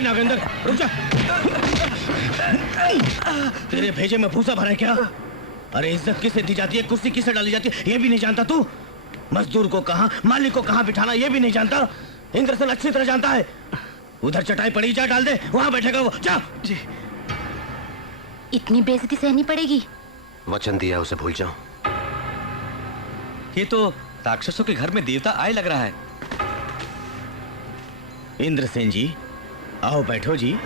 ए नागेंद्र रुक जा। तेरे भेजे में भूसा भरा है क्या? अरे इज्जत किसे दी जाती है, कुर्सी किसे डाली जाती है, ये भी नहीं जानता तू? मजदूर को कहां, मालिक को कहां बिठाना ये भी नहीं जानता? इंद्रसेन अच्छी तरह जानता है। उधर चटाई पड़ी, जा डाल दे, वहां बैठेगा वो। जा। जी। इतनी बेइज्जती सहनी पड़ेगी? वचन दिया उसे भूल जाऊं। ये तो राक्षसों के घर में देवता आए लग रहा है। इंद्रसेन जी आओ, बैठो जी।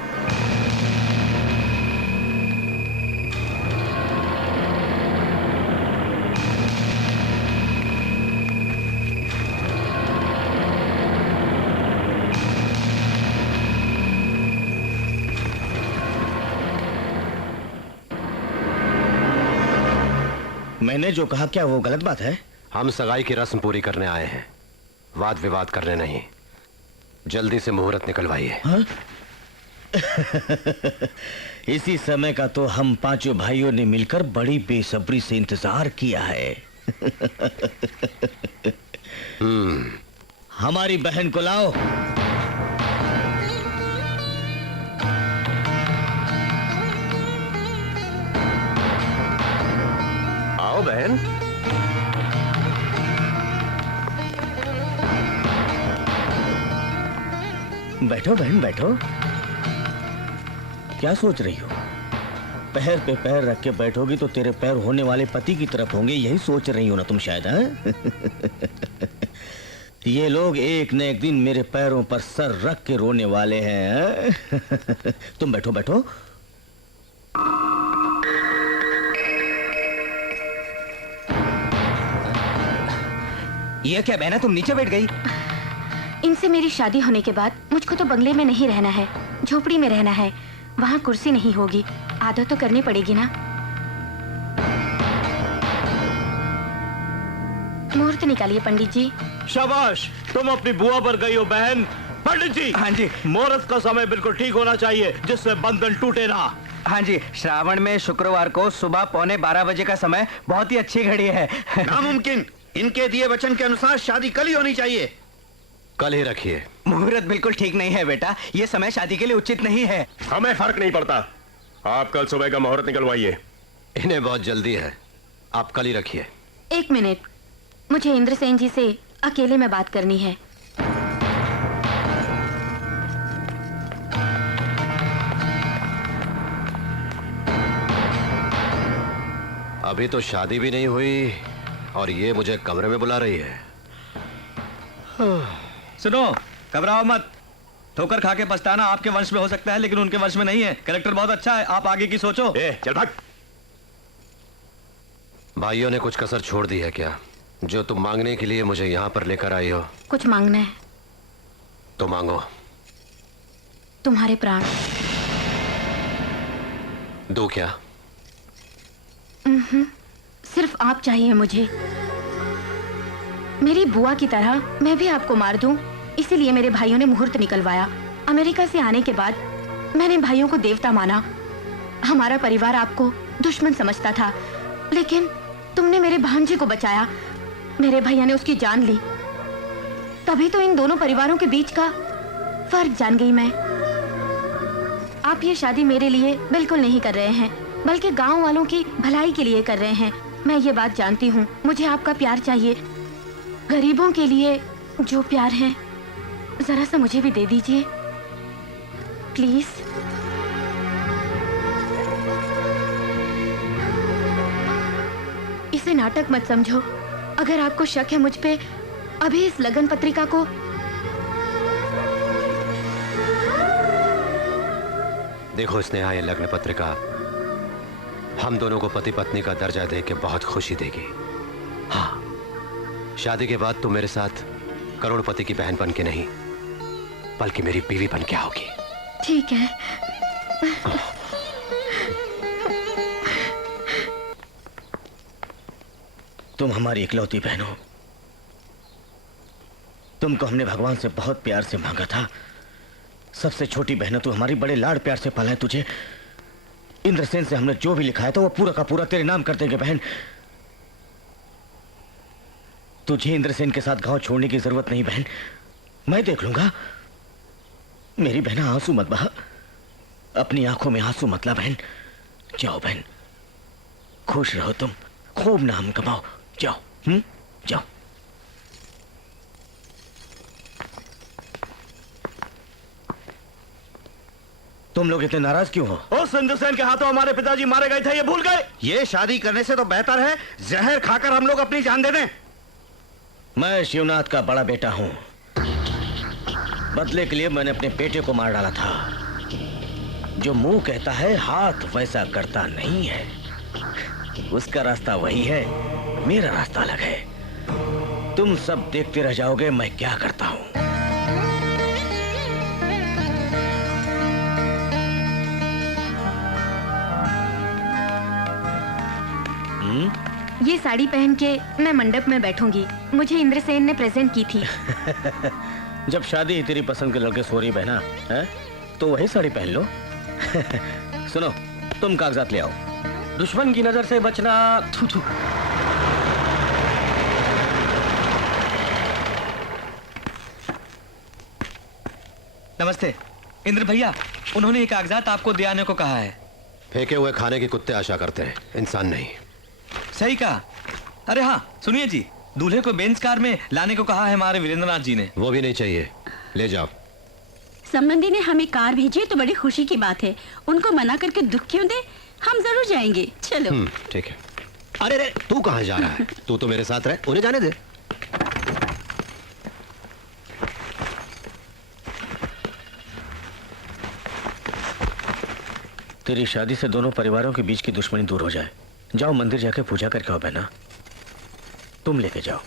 मैंने जो कहा क्या वो गलत बात है? हम सगाई की रस्म पूरी करने आए हैं, वाद विवाद करने नहीं। जल्दी से मुहूर्त निकलवाइए। हाँ? इसी समय का तो हम पांचों भाइयों ने मिलकर बड़ी बेसब्री से इंतजार किया है। हमारी बहन को लाओ। आओ बहन। बैठो बहन बैठो। क्या सोच रही हो? पैर पे पैर रख के बैठोगी तो तेरे पैर होने वाले पति की तरफ होंगे, यही सोच रही हो ना तुम शायद? ये लोग एक न एक दिन मेरे पैरों पर सर रख के रोने वाले हैं। तुम बैठो बैठो। ये क्या बहना, तुम नीचे बैठ गई? इनसे मेरी शादी होने के बाद मुझको तो बंगले में नहीं रहना है, झोपड़ी में रहना है। वहाँ कुर्सी नहीं होगी, आदत तो करनी पड़ेगी ना। मुहूर्त निकालिए पंडित जी। शाबाश, तुम अपनी बुआ पर गई हो बहन। पंडित जी। हाँ जी। मुहूर्त का समय बिल्कुल ठीक होना चाहिए, जिससे बंधन टूटे ना। हाँ जी, श्रावण में शुक्रवार को सुबह 11:15 बजे का समय बहुत ही अच्छी घड़ी है। नामुमकिन, इनके दिए वचन के अनुसार शादी कल ही होनी चाहिए। कल ही रखिए। मुहूर्त बिल्कुल ठीक नहीं है बेटा, ये समय शादी के लिए उचित नहीं है। हमें फर्क नहीं पड़ता, आप कल सुबह का मुहूर्त निकलवाइए। इन्हें बहुत जल्दी है, आप कल ही रखिए। एक मिनट, मुझे इंद्रसेन जी से अकेले में बात करनी है। अभी तो शादी भी नहीं हुई और ये मुझे कमरे में बुला रही है। सुनो, घबराओ मत। ठोकर खा के पछताना आपके वंश में हो सकता है, लेकिन उनके वंश में नहीं है। कैरेक्टर बहुत अच्छा है, आप आगे की सोचो। चल भाग। भाइयों ने कुछ कसर छोड़ दी है क्या, जो तुम मांगने के लिए मुझे यहाँ पर लेकर आई हो? कुछ मांगना है तो मांगो। तुम्हारे प्राण। दो क्या? सिर्फ आप चाहिए मुझे। मेरी बुआ की तरह मैं भी आपको मार दूं, इसीलिए मेरे भाइयों ने मुहूर्त निकलवाया। अमेरिका से आने के बाद मैंने भाइयों को देवता माना। हमारा परिवार आपको दुश्मन समझता था, लेकिन तुमने मेरे भांजे को बचाया। मेरे भैया ने उसकी जान ली, तभी तो इन दोनों परिवारों के बीच का फर्क जान गई मैं। आप ये शादी मेरे लिए बिल्कुल नहीं कर रहे हैं, बल्कि गांव वालों की भलाई के लिए कर रहे हैं। मैं ये बात जानती हूँ। मुझे आपका प्यार चाहिए, गरीबों के लिए जो प्यार है, जरा सा मुझे भी दे दीजिए प्लीज। इसे नाटक मत समझो। अगर आपको शक है मुझ पे, अभी इस लगन पत्रिका को देखो स्नेहा, ये लग्न पत्रिका हम दोनों को पति पत्नी का दर्जा देके बहुत खुशी देगी। हाँ, शादी के बाद तुम मेरे साथ करोड़पति की बहन बन के नहीं, बल्कि मेरी बीवी बन के आओगी। ठीक है। तुम हमारी इकलौती बहन हो। तुमको हमने भगवान से बहुत प्यार से मांगा था। सबसे छोटी बहन तू हमारी, बड़े लाड़ प्यार से पाला है तुझे। इंद्रसेन से हमने जो भी लिखा है तो वो पूरा का पूरा तेरे नाम कर देंगे बहन। तुझे इंद्रसेन के साथ गांव छोड़ने की जरूरत नहीं बहन, मैं देख लूंगा। मेरी बहन आंसू मत बहा, अपनी आंखों में आंसू मत ला बहन। जाओ बहन, खुश रहो तुम, खूब नाम कमाओ। जाओ, जाओ। तुम लोग इतने नाराज क्यों हो? ओ सिंधु सेन के हाथों हमारे पिताजी मारे गए थे, ये भूल गए? ये शादी करने से तो बेहतर है जहर खाकर हम लोग अपनी जान दे दें। मैं शिवनाथ का बड़ा बेटा हूं। बदले के लिए मैंने अपने बेटे को मार डाला था। जो मुंह कहता है हाथ वैसा करता नहीं है। उसका रास्ता वही है, मेरा रास्ता अलग है। तुम सब देखते रह जाओगे मैं क्या करता हूं। ये साड़ी पहन के मैं मंडप में बैठूंगी। मुझे इंद्रसेन ने प्रेजेंट की थी। जब शादी तेरी पसंद के लड़के सो रही बहना है तो वही साड़ी पहन लो। सुनो, तुम कागजात ले आओ। दुश्मन की नजर से बचना। थू थू। नमस्ते इंद्र भैया, उन्होंने ये कागजात आपको दे आने को कहा है। फेंके हुए खाने की कुत्ते आशा करते हैं, इंसान नहीं। सही कहा। अरे हाँ सुनिए जी, दूल्हे को बेंच कार में लाने को कहा है हमारे वीरेंद्रनाथ जी ने। वो भी नहीं चाहिए, ले जाओ। संबंधी ने हमें कार भेजी तो बड़ी खुशी की बात है। उनको मना करके दुख क्यों दे? हम जरूर जाएंगे। चलो। ठीक है। अरे रे, तू कहाँ जा रहा है? तू तो मेरे साथ रहे, उन्हें जाने दे। तेरी शादी से दोनों परिवारों के बीच की दुश्मनी दूर हो जाए। जाओ मंदिर जाके पूजा करके आओ बहना। तुम लेके जाओ।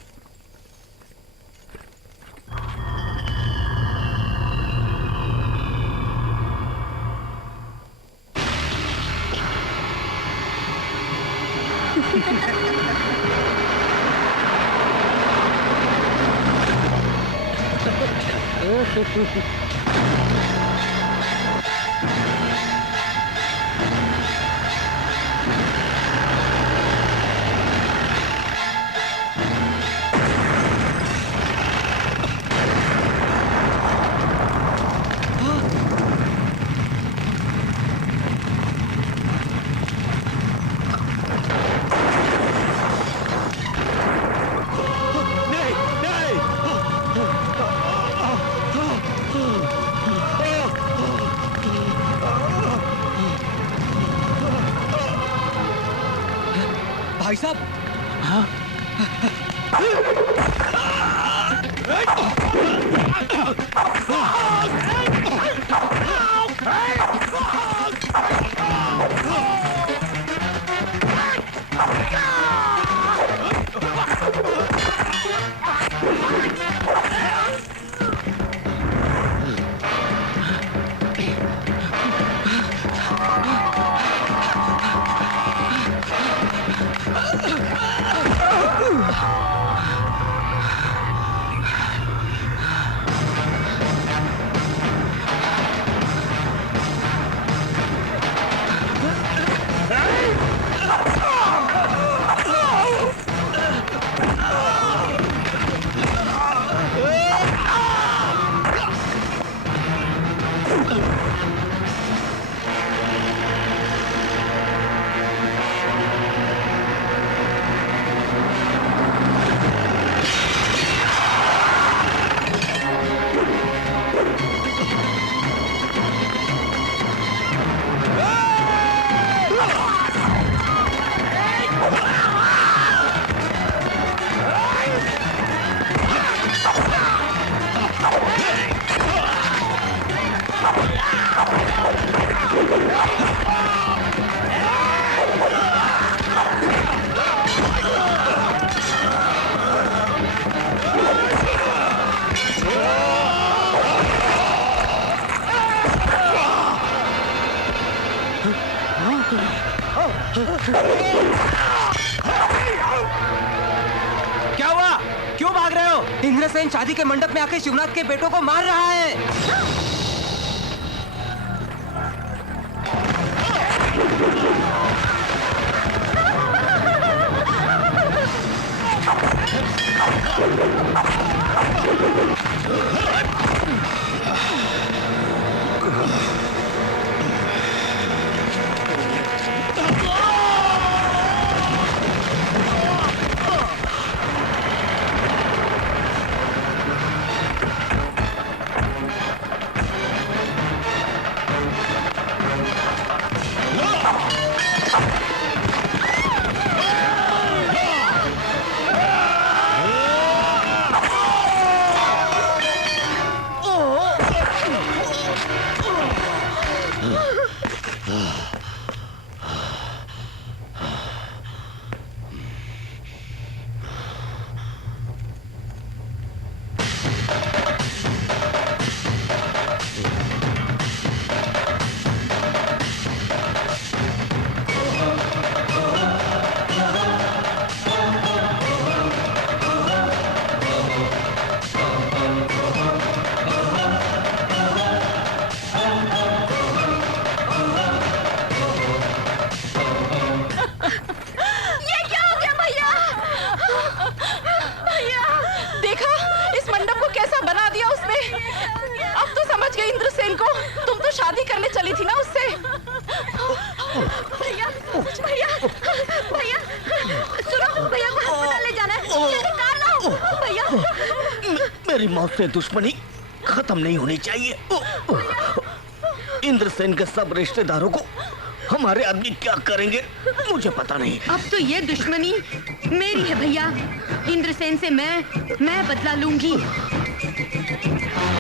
भाई साहब। क्या हुआ? क्यों भाग रहे हो? इंद्रसेन शादी के मंडप में आके शिवनाथ के बेटों को मार रहा है। भैया सुनो, भैया को अस्पताल ले जाना है, जल्दी कार लाओ भैया। मेरी मौत से दुश्मनी खत्म नहीं होनी चाहिए। इंद्रसेन के सब रिश्तेदारों को हमारे आदमी क्या करेंगे मुझे पता नहीं। अब तो ये दुश्मनी मेरी है भैया। इंद्रसेन से मैं बदला लूंगी।